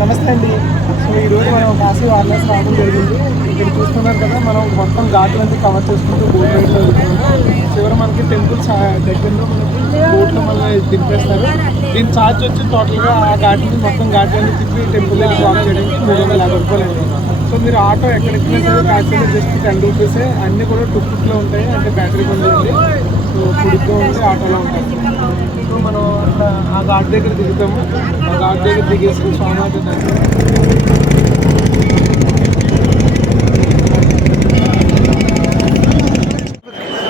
నమస్తే అండి. సో ఈరోజు మనం కాశీ వారణాసి రావడం జరిగింది. ఇక్కడ చూస్తున్నారు కదా, మనం మొత్తం ఘాట్లన్నీ కవర్ చేసుకుంటూ బోట్ రైడ్లో వెళ్తున్నాం. చివరి మనకి టెంపుల్స్ దగ్గరలో మనకి బోట్లో మనం దింపేస్తారు. దీని ఛార్జ్ వచ్చి టోటల్గా ఆ ఘాట్ని మొత్తం ఘాట్లన్నీ తిప్పి టెంపుల్ దగ్గర డ్రాప్ చేయడానికి 350 రూపాయలు అండి. సో మీరు ఆటో ఎక్కడికినా సరే కాశీలో జస్ట్ 10 రూపీసే. అన్నీ కూడా టుక్లో ఉంటాయి, అంటే బ్యాటరీ ఉంటుంది. సో పుడితో ఉంటే ఆటోలో ఉంటాయి. సో మనం అక్కడ ఆ ఘాట్ దగ్గర దిగుతాము. ఆ ఘాట్ దగ్గర దిగేసి స్వామివారి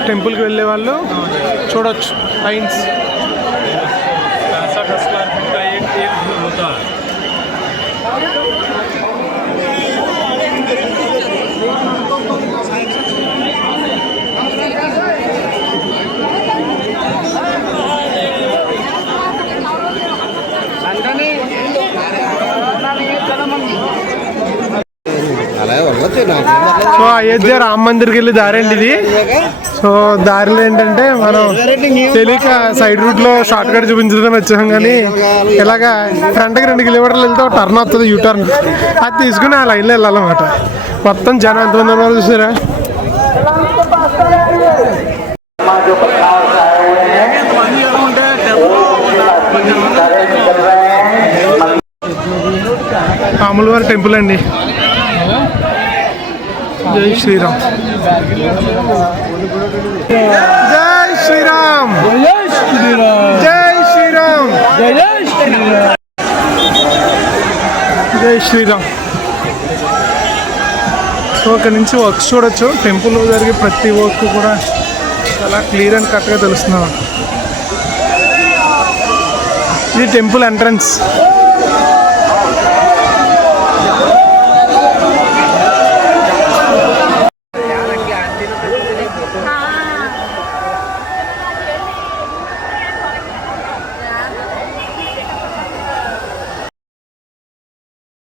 టెంపుల్కి వెళ్ళే వాళ్ళు చూడొచ్చు లైన్స్. సో అయోధ్య రామ మందిర్కి వెళ్ళి దారి అండి ఇది. సో దారిలో ఏంటంటే మనం తెలియక సైడ్ రూట్ లో షార్ట్ కట్ చూపించదని వచ్చాం, కానీ ఇలాగా ఫ్రంట్కి 2 కిలోమీటర్లు వెళ్తే ఒక టర్న్ వస్తుంది, యూటర్న్. అది తీసుకుని ఆ లైన్లో వెళ్ళాలన్నమాట. మొత్తం జనం ఎంతమంది ఉన్నారు చూసారా. రాములవారి టెంపుల్ అండి. జై శ్రీరామ్, జై శ్రీరామ్, జై శ్రీరామ్, జై శ్రీరామ్. సో అక్కడి నుంచి వర్క్స్ చూడొచ్చు. టెంపుల్ జరిగే ప్రతి వర్క్ కూడా చాలా క్లియర్ అండ్ కరెక్ట్గా తెలుస్తున్నాం. ఇది టెంపుల్ ఎంట్రన్స్.